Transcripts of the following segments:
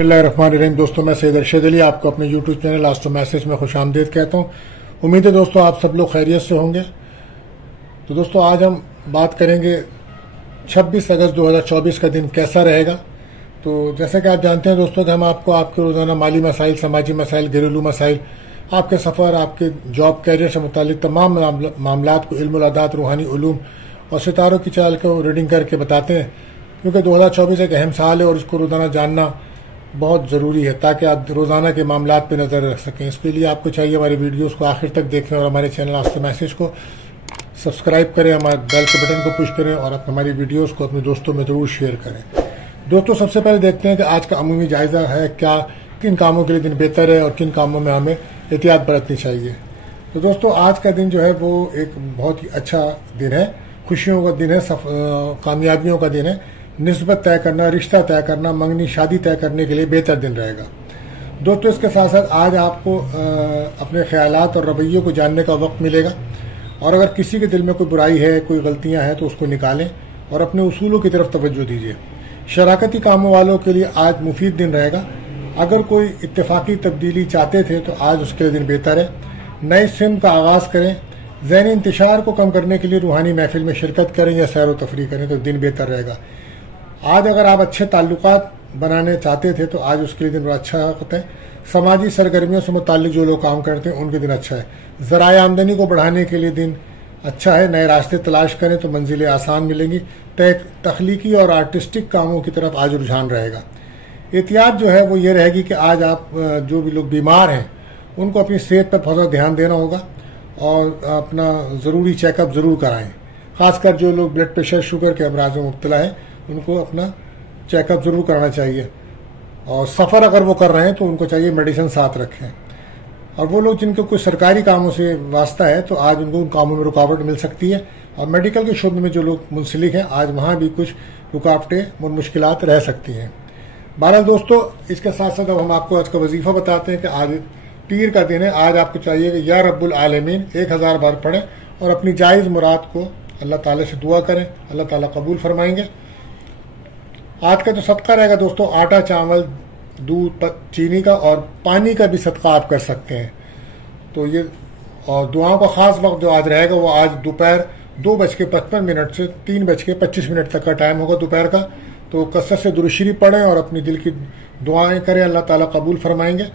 बिस्मिल्लाहिर्रहमानिर्रहीम। दोस्तों, मैं सैयद अरशद अली आपको अपने यूट्यूब चैनल आस्ट्रो मैसेज में खुश आमदीद कहता हूँ। उम्मीद है दोस्तों आप सब लोग खैरियत से होंगे। तो दोस्तों आज हम बात करेंगे 26 अगस्त 2024 का दिन कैसा रहेगा। तो जैसा कि आप जानते हैं दोस्तों कि हम आपको आपके रोज़ाना माली मसाइल, समाजी मसाइल, घरेलू मसाइल, आपके सफ़र, आपके जॉब कैरियर से मुतालिक तमाम मामलात को इल्म अदात, रूहानी उलूम और सितारों की चाल को रीडिंग करके बताते हैं, क्योंकि 2024 एक अहम साल है और इसको रोज़ाना जानना बहुत ज़रूरी है ताकि आप रोज़ाना के मामलात पे नज़र रख सकें। इसके लिए आपको चाहिए हमारी वीडियोस को आखिर तक देखें और हमारे चैनल आस्ट्रो मैसेज को सब्सक्राइब करें, हमारे बेल के बटन को पुश करें और हमारी वीडियोस को अपने दोस्तों में ज़रूर शेयर करें। दोस्तों, सबसे पहले देखते हैं कि आज का अमूमी जायज़ा है, क्या किन कामों के लिए दिन बेहतर है और किन कामों में हमें एहतियात बरतनी चाहिए। तो दोस्तों आज का दिन जो है वो एक बहुत ही अच्छा दिन है, खुशियों का दिन है, कामयाबियों का दिन है। निस्बत तय करना, रिश्ता तय करना, मंगनी शादी तय करने के लिए बेहतर दिन रहेगा। दोस्तों इसके साथ साथ आज आपको अपने ख्यालात और रवैयों को जानने का वक्त मिलेगा और अगर किसी के दिल में कोई बुराई है, कोई गलतियां हैं तो उसको निकालें और अपने उसूलों की तरफ तवज्जो दीजिए। शराकती कामों वालों के लिए आज मुफीद दिन रहेगा। अगर कोई इत्तेफाकी तब्दीली चाहते थे तो आज उसके लिए दिन बेहतर है। नए सिम का आगाज़ करें। ज़हनी इंतशार को कम करने के लिए रूहानी महफिल में शिरकत करें या सैर व तफरी करें तो दिन बेहतर रहेगा। आज अगर आप अच्छे ताल्लुकात बनाने चाहते थे तो आज उसके लिए दिन बड़ा अच्छा होता है। समाजी सरगर्मियों से मुताल्लिक जो लोग काम करते हैं उनके दिन अच्छा है। ज़राए आमदनी को बढ़ाने के लिए दिन अच्छा है। नए रास्ते तलाश करें तो मंजिलें आसान मिलेंगी। तख्लीकी और आर्टिस्टिक कामों की तरफ आज रुझान रहेगा। एहतियात जो है वो ये रहेगी कि आज आप जो भी लोग बीमार हैं उनको अपनी सेहत पर बहुत ध्यान देना होगा और अपना ज़रूरी चेकअप ज़रूर कराएं। खासकर जो लोग ब्लड प्रेशर, शुगर के अमराज में मुब्तला हैं उनको अपना चेकअप ज़रूर कराना चाहिए। और सफ़र अगर वो कर रहे हैं तो उनको चाहिए मेडिसिन साथ रखें। और वो लोग जिनको कोई सरकारी कामों से वास्ता है तो आज उनको उन कामों में रुकावट मिल सकती है। और मेडिकल के शोबे में जो लोग मुंसलिक हैं आज वहाँ भी कुछ रुकावटें और मुश्किलात रह सकती हैं। बहरहाल दोस्तों, इसके साथ साथ अब हम आपको आज का वजीफ़ा बताते हैं कि आज पीर का दिन है। आज आपको चाहिए कि या रब्बुल आलमीन 1000 बार पढ़ें और अपनी जायज़ मुराद को अल्लाह ताला से दुआ करें, अल्लाह ताला कबूल फरमाएंगे। आज का जो सदका रहेगा दोस्तों, आटा, चावल, दूध, चीनी का और पानी का भी सदका आप कर सकते हैं। तो ये और दुआओं का खास वक्त जो आज रहेगा वो आज दोपहर 2:55 से 3:25 तक का टाइम होगा दोपहर का। तो कसरत से दुरूद शरीफ पढ़ें और अपनी दिल की दुआएं करें, अल्लाह ताला कबूल फरमाएंगे।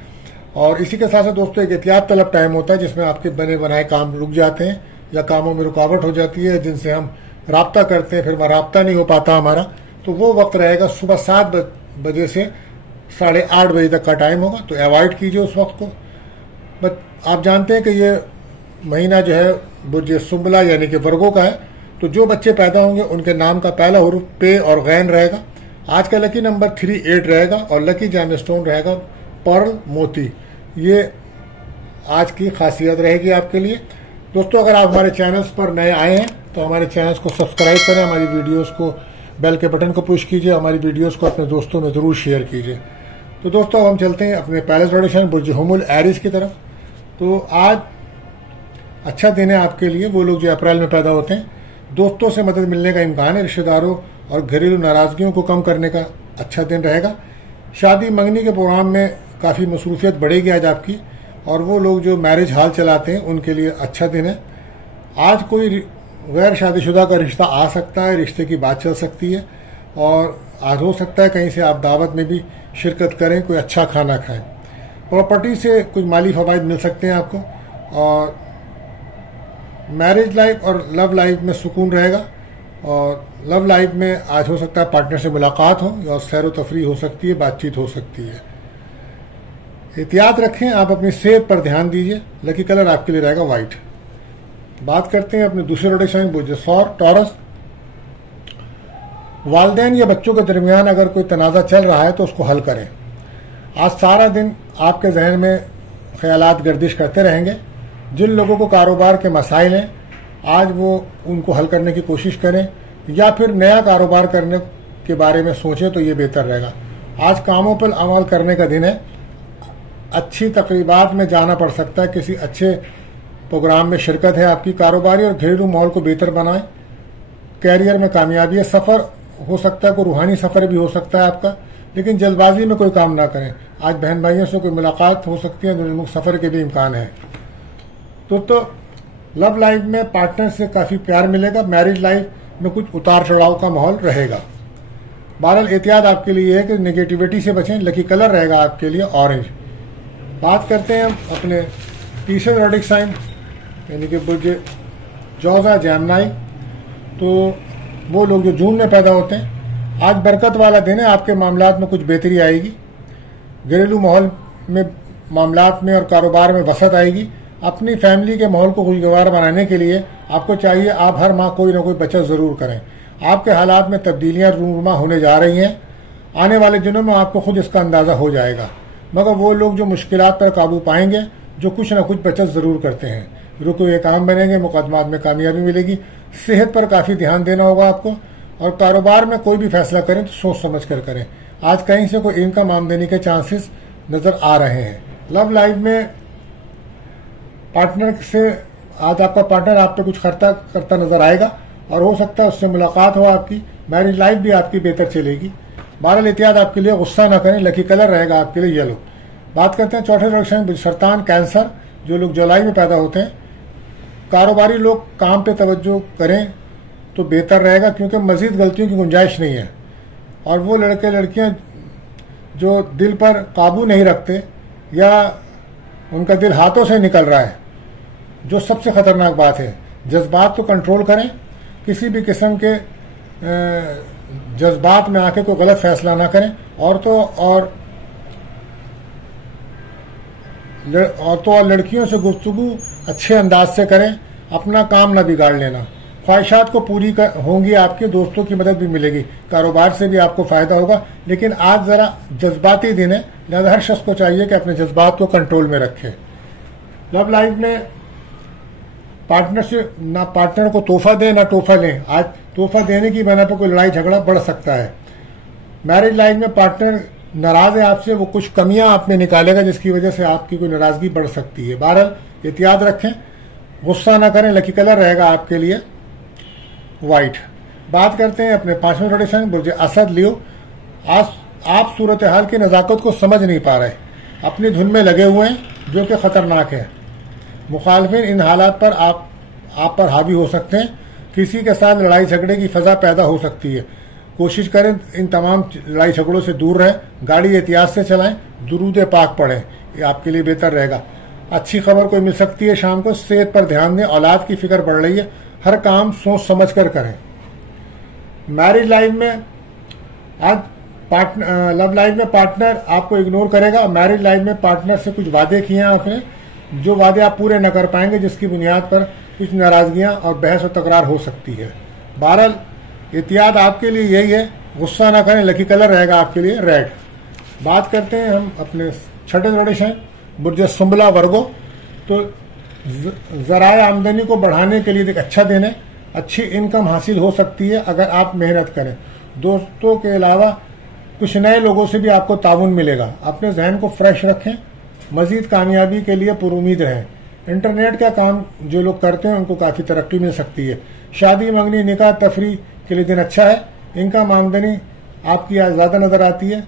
और इसी के साथ साथ दोस्तों एक एहतियात तलब टाइम होता है जिसमें आपके बने बनाए काम रुक जाते हैं या कामों में रुकावट हो जाती है जिनसे हम राब्ता करते हैं, फिर राब्ता नहीं हो पाता हमारा। तो वो वक्त रहेगा सुबह 7 बजे से 8:30 बजे तक का टाइम होगा। तो अवॉइड कीजिए उस वक्त को। बट आप जानते हैं कि ये महीना जो है बुर्ज सुंबला यानी कि वर्गों का है। तो जो बच्चे पैदा होंगे उनके नाम का पहला हुरूफ पे और गैन रहेगा। आज का लकी नंबर 38 रहेगा और लकी जैम स्टोन रहेगा पर्ल मोती। ये आज की खासियत रहेगी आपके लिए। दोस्तों, अगर आप हमारे चैनल्स पर नए आए हैं तो हमारे चैनल्स को सब्सक्राइब करें, हमारी वीडियोस को बेल के बटन को पुश कीजिए, हमारी वीडियोस को अपने दोस्तों में ज़रूर शेयर कीजिए। तो दोस्तों अब हम चलते हैं अपने पहले प्रोडिक्शन बुर्ज हुमुल एरिस की तरफ। तो आज अच्छा दिन है आपके लिए, वो लोग जो अप्रैल में पैदा होते हैं। दोस्तों से मदद मिलने का इम्कान है। रिश्तेदारों और घरेलू नाराज़गियों को कम करने का अच्छा दिन रहेगा। शादी मंगनी के प्रोग्राम में काफ़ी मसरूफियत बढ़ेगी आज आपकी। और वो लोग जो मैरिज हाल चलाते हैं उनके लिए अच्छा दिन है। आज कोई गैर शादीशुदा का रिश्ता आ सकता है, रिश्ते की बात चल सकती है और आज हो सकता है कहीं से आप दावत में भी शिरकत करें, कोई अच्छा खाना खाएं। प्रॉपर्टी से कुछ माली फ़वाइद मिल सकते हैं आपको। और मैरिज लाइफ और लव लाइफ में सुकून रहेगा। और लव लाइफ में आज हो सकता है पार्टनर से मुलाकात हो और सैर व तफरी हो सकती है, बातचीत हो सकती है। एहतियात रखें, आप अपनी सेहत पर ध्यान दीजिए। लकी कलर आपके लिए रहेगा वाइट। बात करते हैं अपने दूसरे रोटेशन बुर्ज टॉरस। वालिदैन या बच्चों के दरमियान अगर कोई तनाज़ा चल रहा है तो उसको हल करें। आज सारा दिन आपके जहन में ख्यालात गर्दिश करते रहेंगे। जिन लोगों को कारोबार के मसाइल हैं आज वो उनको हल करने की कोशिश करें या फिर नया कारोबार करने के बारे में सोचें तो ये बेहतर रहेगा। आज कामों पर अमल करने का दिन है। अच्छी तकरीबात में जाना पड़ सकता है, किसी अच्छे प्रोग्राम में शिरकत है आपकी। कारोबारी और घरेलू माहौल को बेहतर बनाएं। कैरियर में कामयाबी है। सफ़र हो सकता है, कोई रूहानी सफ़र भी हो सकता है आपका। लेकिन जल्दबाजी में कोई काम ना करें। आज बहन भाइयों से कोई मुलाकात हो सकती है, दुनिया सफ़र के भी इम्कान है। तो लव लाइफ में पार्टनर से काफ़ी प्यार मिलेगा। मैरिज लाइफ में कुछ उतार चढ़ाव का माहौल रहेगा। बहरहाल एहतियात आपके लिए है कि नेगेटिविटी से बचें। लकी कलर रहेगा आपके लिए ऑरेंज। बात करते हैं हम अपने तीसरे ज़ोडिएक साइन यानी कि बुर्ज जौज़ा जेमिनी। तो वो लोग जो जून में पैदा होते हैं, आज बरकत वाला दिन है। आपके मामलात में कुछ बेहतरी आएगी। घरेलू माहौल में मामलात में और कारोबार में वसअत आएगी। अपनी फैमिली के माहौल को खुशगवार बनाने के लिए आपको चाहिए आप हर माह कोई ना कोई बचत ज़रूर करें। आपके हालात में तब्दीलियाँ रूनुमा होने जा रही हैं। आने वाले दिनों में आपको खुद इसका अंदाज़ा हो जाएगा। मगर वो लोग जो मुश्किलात पर काबू पाएंगे, जो कुछ ना कुछ बचत ज़रूर करते हैं, रुके हुए काम बनेंगे, मुकदमात में कामयाबी मिलेगी। सेहत पर काफ़ी ध्यान देना होगा आपको। और कारोबार में कोई भी फैसला करें तो सोच समझ कर करें। आज कहीं से कोई इनकम आमदनी के चांसेस नज़र आ रहे हैं। लव लाइफ में पार्टनर से आज आपका पार्टनर आप पे कुछ खर्चा करता नजर आएगा और हो सकता है उससे मुलाकात हो आपकी। मैरिज लाइफ भी आपकी बेहतर चलेगी। बहरहाल एहतियात आपके लिए, गुस्सा ना करें। लकी कलर रहेगा आपके लिए येलो। बात करते हैं चौथे ज़ोडिएक में सरतान कैंसर, जो लोग जुलाई में पैदा होते हैं। कारोबारी लोग काम पे तवज्जो करें तो बेहतर रहेगा, क्योंकि मजीद गलतियों की गुंजाइश नहीं है। और वो लड़के लड़कियां जो दिल पर काबू नहीं रखते या उनका दिल हाथों से निकल रहा है, जो सबसे खतरनाक बात है, जज्बात को कंट्रोल करें। किसी भी किस्म के जज्बात में आके कोई गलत फैसला ना करें। औरतों और लड़कियों से गुफ्तगू अच्छे अंदाज से करें। अपना काम ना बिगाड़ लेना। ख्वाहिशात को पूरी होंगी आपके, दोस्तों की मदद भी मिलेगी, कारोबार से भी आपको फायदा होगा। लेकिन आज जरा जज्बाती दिन है, लिहाजा हर शख्स को चाहिए कि अपने जज्बात को कंट्रोल में रखे। लव लाइफ में पार्टनर से ना पार्टनर को तोहफा दें ना तोहफा लें। आज तोहफा देने की बना पर कोई लड़ाई झगड़ा बढ़ सकता है। मैरिज लाइफ में पार्टनर नाराज है आपसे, वो कुछ कमियां आप में निकालेगा जिसकी वजह से आपकी कोई नाराजगी बढ़ सकती है। बहरहाल एहतियात रखें, गुस्सा ना करें। लकी कलर रहेगा आपके लिए वाइट। बात करते हैं अपने पांचवें ज़ोडिएक बुर्ज असद लियो। आज आप सूरत हाल की नज़ाकत को समझ नहीं पा रहे, अपनी धुन में लगे हुए हैं, जो कि खतरनाक है। मुखालफिन इन हालात पर आप पर हावी हो सकते हैं। किसी के साथ लड़ाई झगड़े की फजा पैदा हो सकती है। कोशिश करें इन तमाम लड़ाई झगड़ों से दूर रहें। गाड़ी एहतियात से चलाएं, दुरूद पाक पढ़ें, ये आपके लिए बेहतर रहेगा। अच्छी खबर कोई मिल सकती है शाम को। सेहत पर ध्यान दें, औलाद की फिक्र बढ़ रही है। हर काम सोच समझ कर करें। मैरिज लाइफ में आज लव लाइफ में पार्टनर आपको इग्नोर करेगा। मैरिज लाइफ में पार्टनर से कुछ वादे किए हैं आपने, जो वादे आप पूरे न कर पाएंगे, जिसकी बुनियाद पर कुछ नाराजगियां और बहस और तकरार हो सकती है। बहरहाल एहतियात आपके लिए यही है, गुस्सा ना करें। लकी कलर रहेगा आपके लिए रेड। बात करते हैं हम अपने छठे ज़ोडिएक बुर्ज सुंबला वर्गो। तो ज़राए आमदनी को बढ़ाने के लिए एक अच्छा दिन है। अच्छी इनकम हासिल हो सकती है अगर आप मेहनत करें। दोस्तों के अलावा कुछ नए लोगों से भी आपको ताउन मिलेगा। अपने जहन को फ्रेश रखें, मजीद कामयाबी के लिए पुरुमीद रहें। इंटरनेट का काम जो लोग करते हैं उनको काफ़ी तरक्की मिल सकती है। शादी मंगनी निकाह तफरी के लिए दिन अच्छा है। इनकम आमदनी आपकी ज़्यादा नज़र आती है।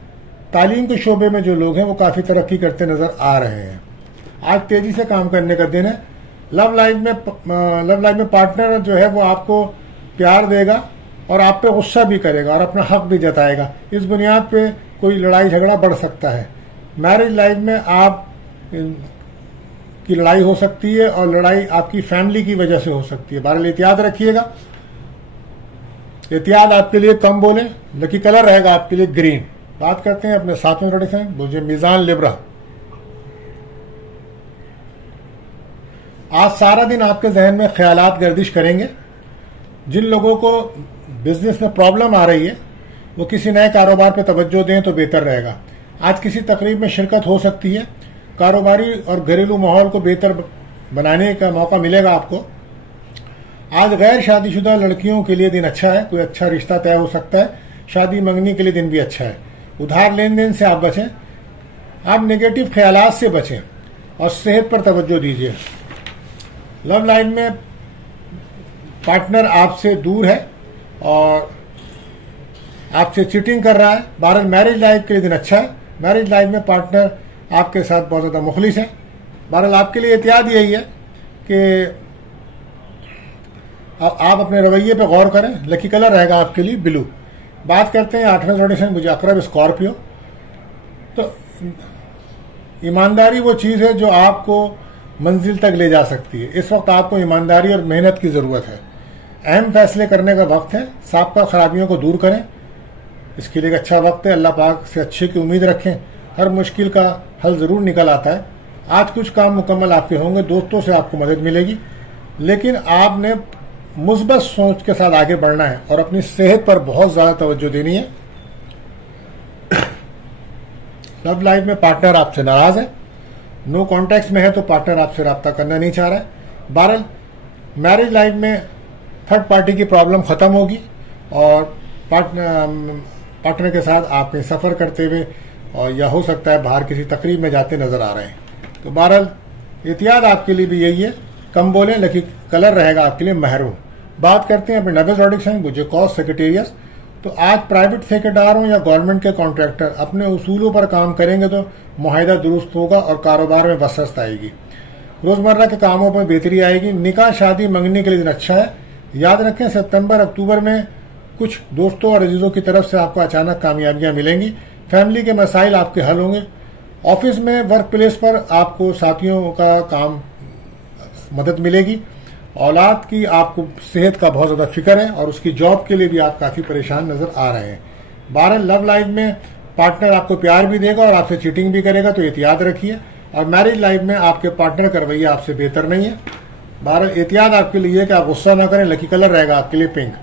तालीम के शोबे में जो लोग हैं वो काफ़ी तरक्की करते नज़र आ रहे हैं। आज तेज़ी से काम करने का दिन है। लव लाइफ में पार्टनर जो है वो आपको प्यार देगा और आप पे गुस्सा भी करेगा और अपना हक भी जताएगा। इस बुनियाद पे कोई लड़ाई झगड़ा बढ़ सकता है। मैरिज लाइफ में आप की लड़ाई हो सकती है और लड़ाई आपकी फैमिली की वजह से हो सकती है। बहरहाल एहतियात रखिएगा। एहतियात आपके लिए कम बोले। लकी कलर रहेगा आपके लिए ग्रीन। बात करते हैं अपने सातवें ज़ोडिएक बुर्ज मीज़ान लिब्रा। आज सारा दिन आपके जहन में ख्यालात गर्दिश करेंगे। जिन लोगों को बिजनेस में प्रॉब्लम आ रही है वो किसी नए कारोबार पर तवज्जो दें तो बेहतर रहेगा। आज किसी तकरीब में शिरकत हो सकती है। कारोबारी और घरेलू माहौल को बेहतर बनाने का मौका मिलेगा आपको। आज गैर शादीशुदा लड़कियों के लिए दिन अच्छा है। कोई अच्छा रिश्ता तय हो सकता है। शादी मंगनी के लिए दिन भी अच्छा है। उधार लेन देन से आप बचें। आप नेगेटिव ख्यालात से बचें और सेहत पर तवज्जो दीजिए। लव लाइफ में पार्टनर आपसे दूर है और आपसे चीटिंग कर रहा है। बहरहाल मैरिज लाइफ के लिए दिन अच्छा है। मैरिज लाइफ में पार्टनर आपके साथ बहुत ज़्यादा मुखलिस है। बहरहाल आपके लिए एहतियात यही है कि आप अपने रवैये पे गौर करें। लकी कलर रहेगा आपके लिए ब्लू। बात करते हैं 8वें ऑडिशन मुझे अकरब स्कॉर्पियो। तो ईमानदारी वो चीज़ है जो आपको मंजिल तक ले जा सकती है। इस वक्त आपको ईमानदारी और मेहनत की ज़रूरत है। अहम फैसले करने का वक्त है। साबका खराबियों को दूर करें, इसके लिए एक अच्छा वक्त है। अल्लाह पाक से अच्छे की उम्मीद रखें। हर मुश्किल का हल ज़रूर निकल आता है। आज कुछ काम मुकम्मल आपके होंगे, दोस्तों से आपको मदद मिलेगी, लेकिन आपने मुस्बत सोच के साथ आगे बढ़ना है और अपनी सेहत पर बहुत ज़्यादा तवज्जो देनी है। लव लाइफ में पार्टनर आपसे नाराज़ है, नो कॉन्टैक्ट में है, तो पार्टनर आपसे रब्ता करना नहीं चाह रहा है। बहरहाल मैरिज लाइफ में थर्ड पार्टी की प्रॉब्लम ख़त्म होगी और पार्टनर के साथ आप कहीं सफ़र करते हुए और या हो सकता है बाहर किसी तकरीब में जाते नज़र आ रहे हैं। तो बहरहाल एहतियात आपके लिए भी यही है, कम बोलें। लकी कलर रहेगा आपके लिए महरून। बात करते हैं अपने 90 ऑडिशन मुझे कॉस्ट सेक्रेटेरियस। तो आज प्राइवेट ठेकेदार हो या गवर्नमेंट के कॉन्ट्रैक्टर अपने उसूलों पर काम करेंगे तो मुआहिदा दुरुस्त होगा और कारोबार में वसअत आएगी। रोजमर्रा के कामों पर बेहतरी आएगी। निकाह शादी मंगनी के लिए दिन अच्छा है। याद रखें सितंबर अक्टूबर में कुछ दोस्तों और अजीजों की तरफ से आपको अचानक कामयाबियां मिलेंगी। फैमिली के मसाइल आपके हल होंगे। ऑफिस में वर्क प्लेस पर आपको साथियों का काम मदद मिलेगी। औलाद की आपको सेहत का बहुत ज़्यादा फिक्र है और उसकी जॉब के लिए भी आप काफ़ी परेशान नजर आ रहे हैं। बहरहाल लव लाइफ में पार्टनर आपको प्यार भी देगा और आपसे चीटिंग भी करेगा, तो एहतियात रखिए। और मैरिज लाइफ में आपके पार्टनर का रवैया आपसे बेहतर नहीं है। बहरहाल एहतियात आपके लिए कि आप गुस्सा ना करें। लकी कलर रहेगा आपके लिए पिंक।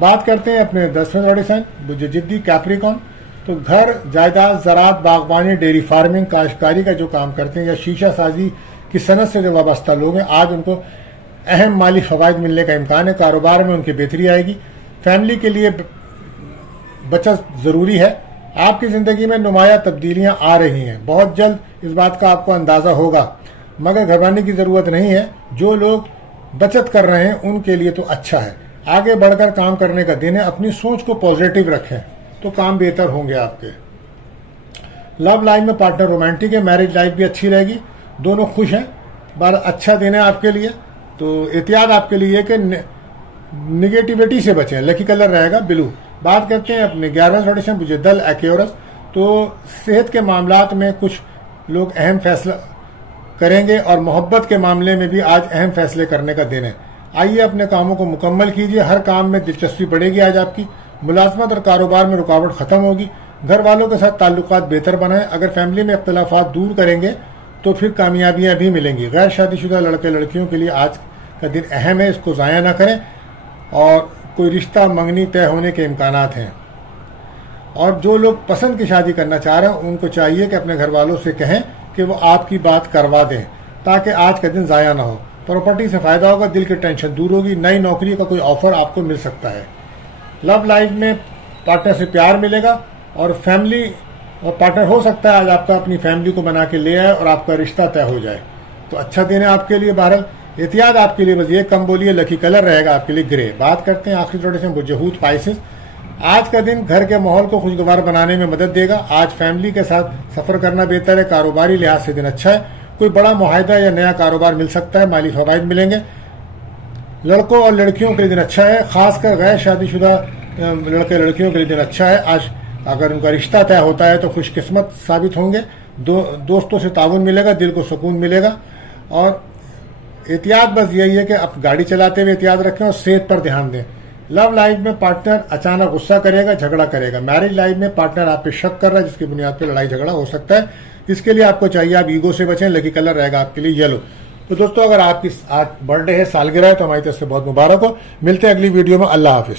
बात करते हैं अपने 10वें ऑडिशन मुझे जिद्दी कैप्रिकॉन। तो घर, जायदाद, ज़राअत, बागबानी, डेयरी फार्मिंग, काश्तकारी का जो काम करते हैं या शीशा साजी की सनत से जो वाबस्ता लोग हैं, आज उनको अहम माली फवायद मिलने का इम्कान है। कारोबार में उनकी बेहतरी आएगी। फैमिली के लिए बचत ज़रूरी है। आपकी ज़िंदगी में नुमाया तब्दीलियां आ रही हैं। बहुत जल्द इस बात का आपको अंदाज़ा होगा, मगर घबराने की ज़रूरत नहीं है। जो लोग बचत कर रहे हैं उनके लिए तो अच्छा है। आगे बढ़कर काम करने का दिन है। अपनी सोच को पॉजिटिव रखें तो काम बेहतर होंगे आपके। लव लाइफ में पार्टनर रोमांटिक है। मैरिज लाइफ भी अच्छी रहेगी, दोनों खुश हैं। बार अच्छा दिन है आपके लिए। तो एहतियात आपके लिए कि निगेटिविटी से बचें। लकी कलर रहेगा ब्लू। बात करते हैं अपने 11वें ऑडिशन मुझे दल एक्योरस। तो सेहत के मामलात में कुछ लोग अहम फैसला करेंगे और मोहब्बत के मामले में भी आज अहम फैसले करने का दिन है। आइए अपने कामों को मुकम्मल कीजिए। हर काम में दिलचस्पी बढ़ेगी आज आपकी। मुलाजमत और कारोबार में रुकावट खत्म होगी। घर वालों के साथ ताल्लुकात बेहतर बनाएं। अगर फैमिली में इख्तलाफात दूर करेंगे तो फिर कामयाबियां भी मिलेंगी। गैर शादीशुदा लड़के लड़कियों के लिए आज का दिन अहम है, इसको ज़ाया ना करें। और कोई रिश्ता मंगनी तय होने के इम्कानात हैं। और जो लोग पसंद की शादी करना चाह रहे हैं उनको चाहिए कि अपने घर वालों से कहें कि वो आपकी बात करवा दें ताकि आज का दिन ज़ाया ना हो। प्रॉपर्टी से फ़ायदा होगा, दिल की टेंशन दूर होगी। नई नौकरी का कोई ऑफर आपको मिल सकता है। लव लाइफ में पार्टनर से प्यार मिलेगा और फैमिली और पार्टनर हो सकता है आज आपका अपनी फैमिली को बना के ले आए और आपका रिश्ता तय हो जाए। तो अच्छा दिन है आपके लिए। बहरहाल एहतियात आपके लिए बस ये कम बोलिए। लकी कलर रहेगा आपके लिए ग्रे। बात करते हैं आखिरी थोड़े से बुजहूत पाइसेस। आज का दिन घर के माहौल को खुशगवार बनाने में मदद देगा। आज फैमिली के साथ सफर करना बेहतर है। कारोबारी लिहाज से दिन अच्छा है। कोई बड़ा मुआहिदा या नया कारोबार मिल सकता है। माली फवायद मिलेंगे। लड़कों और लड़कियों के लिए दिन अच्छा है, खासकर गैर शादीशुदा लड़के लड़कियों के लिए दिन अच्छा है। आज अगर उनका रिश्ता तय होता है तो खुशकिस्मत साबित होंगे। दोस्तों से ताउन मिलेगा, दिल को सुकून मिलेगा। और एहतियात बस यही है कि आप गाड़ी चलाते हुए एहतियात रखें और सेहत पर ध्यान दें। लव लाइफ में पार्टनर अचानक गुस्सा करेगा, झगड़ा करेगा। मैरिज लाइफ में पार्टनर आप पे शक कर रहा है जिसकी बुनियाद पर लड़ाई झगड़ा हो सकता है। इसके लिए आपको चाहिए आप ईगो से बचें। लकी कलर रहेगा आपके लिए येलो। तो दोस्तों अगर आपकी आज बर्थडे है, सालगिरह है, तो हमारी तरफ से बहुत मुबारक हो। मिलते हैं अगली वीडियो में। अल्लाह हाफिज।